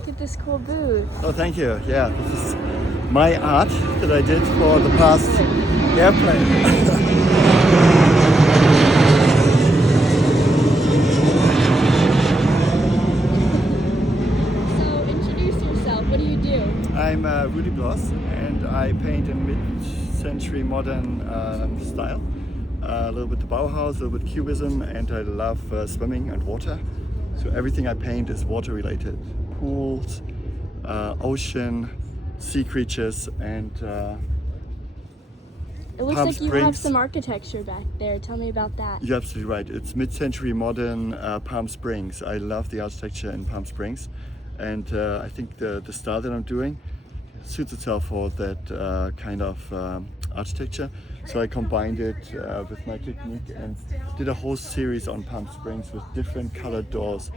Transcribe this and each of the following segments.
Look at this cool booth. Oh, thank you. Yeah, this is my art that I did for the past airplane. So introduce yourself. What do you do? I'm Rudi Bloss, and I paint in mid-century modern style. A little bit the Bauhaus, a little bit Cubism, and I love swimming and water. So everything I paint is water related. Pools, ocean, sea creatures, and It looks Palm like you have Springs. some architecture back there. Tell me about that. You're absolutely right. It's mid-century modern Palm Springs. I love the architecture in Palm Springs, and I think the style that I'm doing suits itself for that kind of architecture. So I combined it with my technique and did a whole series on Palm Springs with different colored doors.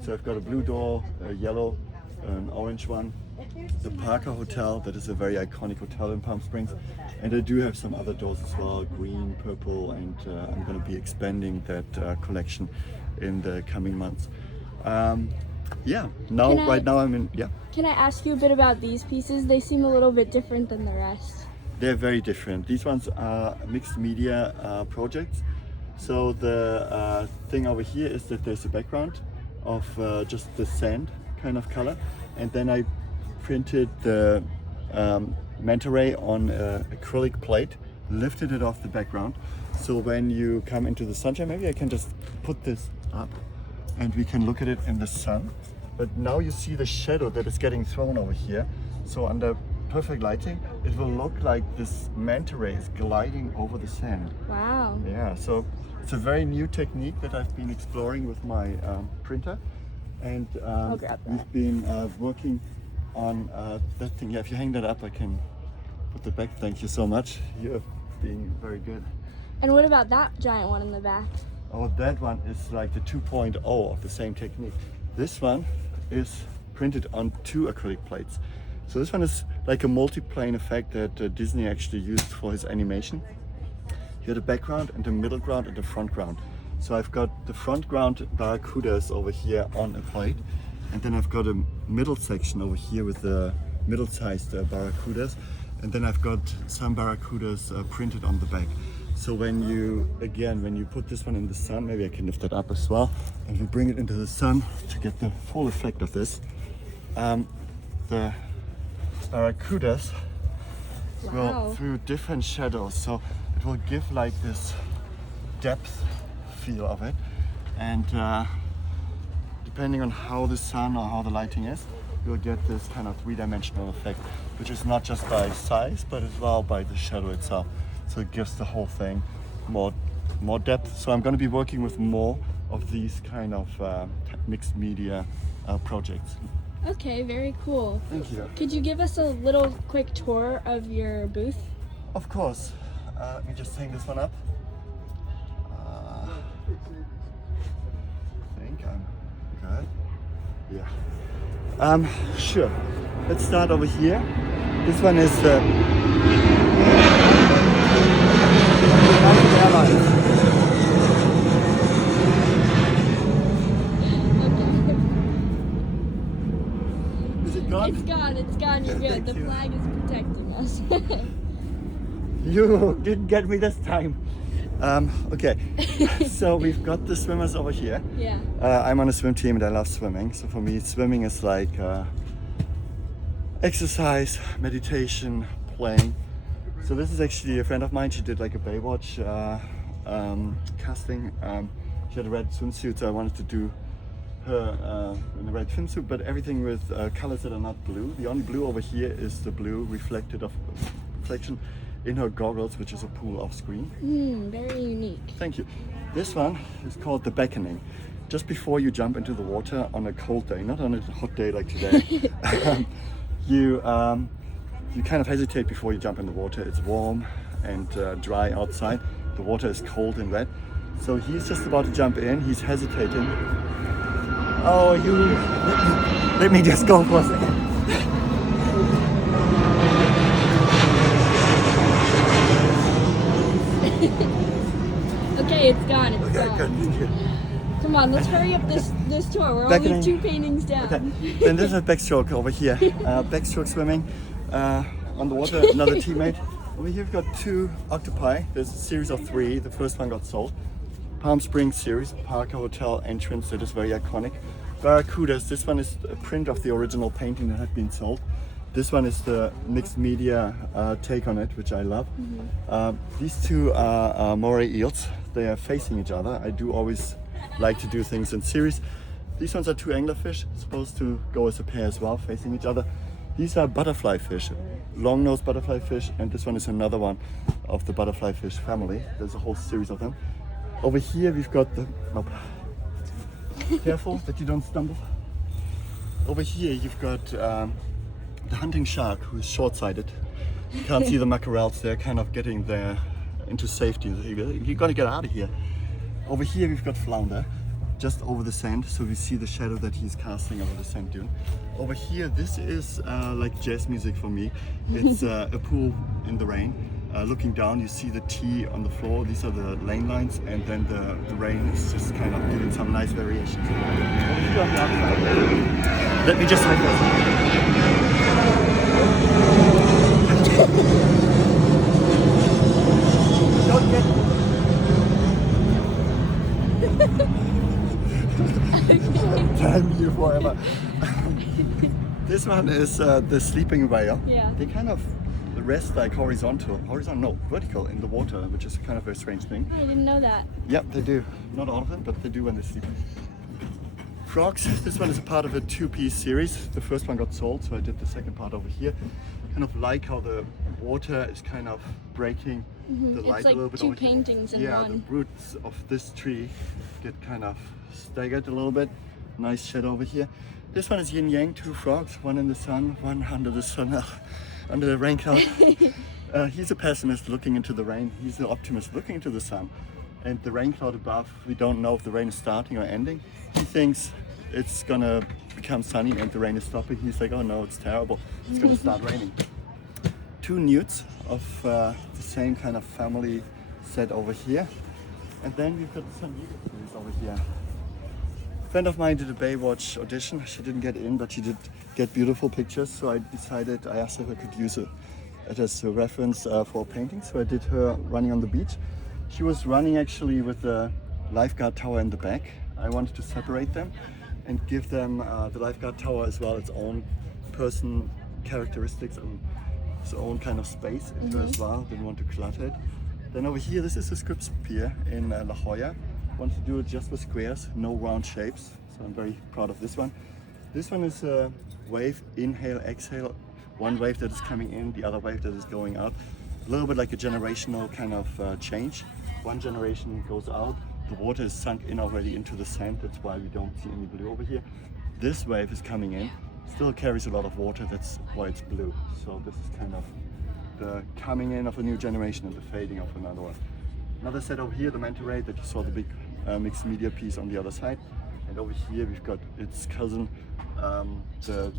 So I've got a blue door, a yellow, an orange one, the Parker Hotel, that is a very iconic hotel in Palm Springs, and I do have some other doors as well, green, purple, and I'm going to be expanding that collection in the coming months. Right now I'm in, yeah. Can I ask you a bit about these pieces? They seem a little bit different than the rest. They're very different. These ones are mixed media projects. So the thing over here is that there's a background of just the sand kind of color, and then I printed the manta ray on acrylic plate, lifted it off the background. So when you come into the sunshine, maybe I can just put this up and we can look at it in the sun. But now you see the shadow that is getting thrown over here. So under perfect lighting, it will look like this manta ray is gliding over the sand. Wow. Yeah, so it's a very new technique that I've been exploring with my printer. And I'll grab that. we've been working on that thing. Yeah, if you hang that up, I can put it back. Thank you so much. You're being very good. And what about that giant one in the back? Oh, that one is like the 2.0 of the same technique. This one is printed on 2 acrylic plates. So this one is like a multi-plane effect that Disney actually used for his animation. Here the background and the middle ground and the front ground. So I've got the front ground barracudas over here on a plate, and then I've got a middle section over here with the middle-sized barracudas, and then I've got some barracudas printed on the back. So when you put this one in the sun, maybe I can lift that up as well, and we bring it into the sun to get the full effect of this. The barracudas will through different shadows, so it will give like this depth feel of it, and depending on how the sun or how the lighting is, you'll get this kind of three-dimensional effect, which is not just by size but as well by the shadow itself. So it gives the whole thing more depth. So I'm going to be working with more of these kind of mixed media projects. Okay, very cool. Thank you. Could you give us a little quick tour of your booth? Of course. Let me just hang this one up. I think I'm good. Yeah. Sure. Let's start over here. This one is Is it gone? It's gone, you're good. The flag is protecting us. You didn't get me this time. Okay, so we've got the swimmers over here. Yeah. I'm on a swim team and I love swimming. So for me, swimming is like exercise, meditation, playing. So this is actually a friend of mine. She did like a Baywatch casting. She had a red swimsuit, so I wanted to do her in a red swimsuit, but everything with colors that are not blue. The only blue over here is the blue reflection in her goggles, which is a pool off screen. Very unique. Thank you. This one is called the beckoning. Just before you jump into the water on a cold day, not on a hot day like today, you kind of hesitate before you jump in the water. It's warm and dry outside. The water is cold and wet. So he's just about to jump in. He's hesitating. Oh, let me just go for a second. Okay, it's gone. It's Okay, gone. good. Thank you. Come on, let's hurry up this tour. We're Back only in- 2 paintings down. Okay, then there's a backstroke over here. Backstroke swimming on the water, another teammate. Over here we've got 2 octopi. There's a series of 3. The first one got sold. Palm Springs series, Parker Hotel entrance that is very iconic. Barracudas, this one is a print of the original painting that had been sold. This one is the mixed media take on it, which I love. These 2 are moray eels. They are facing each other. I do always like to do things in series. These ones are 2 anglerfish, supposed to go as a pair as well, facing each other. These are butterfly fish, long-nosed butterfly fish, and this one is another one of the butterfly fish family. There's a whole series of them. Over here we've got the, careful that you don't stumble. Over here you've got the hunting shark, who is short-sighted. You can't see the mackerels, they're kind of getting there into safety. You're gonna get out of here. Over here we've got flounder, just over the sand, so we see the shadow that he's casting over the sand dune. Over here, this is like jazz music for me. It's a pool in the rain. Looking down, you see the T on the floor. These are the lane lines, and then the rain is just kind of giving some nice variations. Let me just hide Don't get. Damn you forever. This one is the sleeping whale. Yeah. They kind of rest like vertical in the water, which is kind of a strange thing. I didn't know that. Yep, they do. Not all of them, but they do when they sleep. Frogs, this one is a part of a 2-piece series. The first one got sold, so I did the second part over here. Kind of like how the water is kind of breaking the light It's like a little bit. 2 over here. paintings in Yeah, one. the roots of this tree get kind of staggered a little bit. Nice shadow over here. This one is yin yang, 2 frogs, one in the sun, one under the sun, under the rain cloud. He's a pessimist looking into the rain. He's an optimist looking into the sun. And the rain cloud above, we don't know if the rain is starting or ending. He thinks it's gonna become sunny and the rain is stopping. He's like, oh no, it's terrible. It's gonna start raining. 2 newts of the same kind of family set over here. And then we've got some series over here. A friend of mine did a Baywatch audition. She didn't get in, but she did get beautiful pictures. So I asked her if I could use it as a reference for a painting. So I did her running on the beach. She was running actually with the lifeguard tower in the back. I wanted to separate them and give them the lifeguard tower as well its own person characteristics and its own kind of space into as well. Didn't want to clutter it. Then over here, this is a Scripps Pier in La Jolla. Want to do it just with squares, no round shapes. So I'm very proud of this one. This one is a wave, inhale, exhale. One wave that is coming in, the other wave that is going out. A little bit like a generational kind of change. One generation goes out, the water is sunk in already into the sand. That's why we don't see any blue over here. This wave is coming in, still carries a lot of water. That's why it's blue. So this is kind of the coming in of a new generation and the fading of another one. Another set over here, the manta ray that you saw the big mixed media piece on the other side. And over here we've got its cousin, the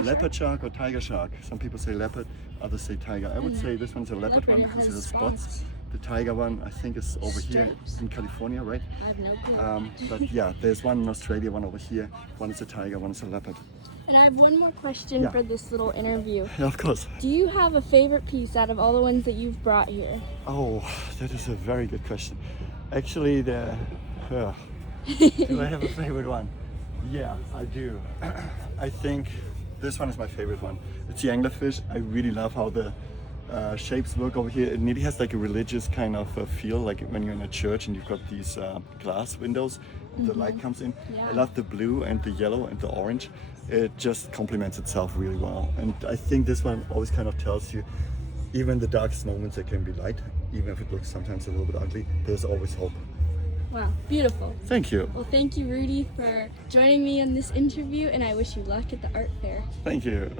leopard shark or tiger shark. Some people say leopard, others say tiger. I would say this one's a leopard one because it has spots. The tiger one I think is over here in California, right? I have no clue. But yeah, there's one in Australia, one over here. One is a tiger, one is a leopard. And I have one more question for this little interview. Yeah, of course. Do you have a favorite piece out of all the ones that you've brought here? Oh, that is a very good question. Actually, do I have a favorite one? Yeah, I do. I think this one is my favorite one. It's the anglerfish. I really love how the shapes work over here. It nearly has like a religious kind of feel, like when you're in a church and you've got these glass windows, the light comes in. Yeah. I love the blue and the yellow and the orange. It just complements itself really well. And I think this one always kind of tells you, even in the darkest moments there can be light, even if it looks sometimes a little bit ugly, there's always hope. Wow, beautiful. Thank you. Well, thank you, Rudi, for joining me in this interview, and I wish you luck at the art fair. Thank you.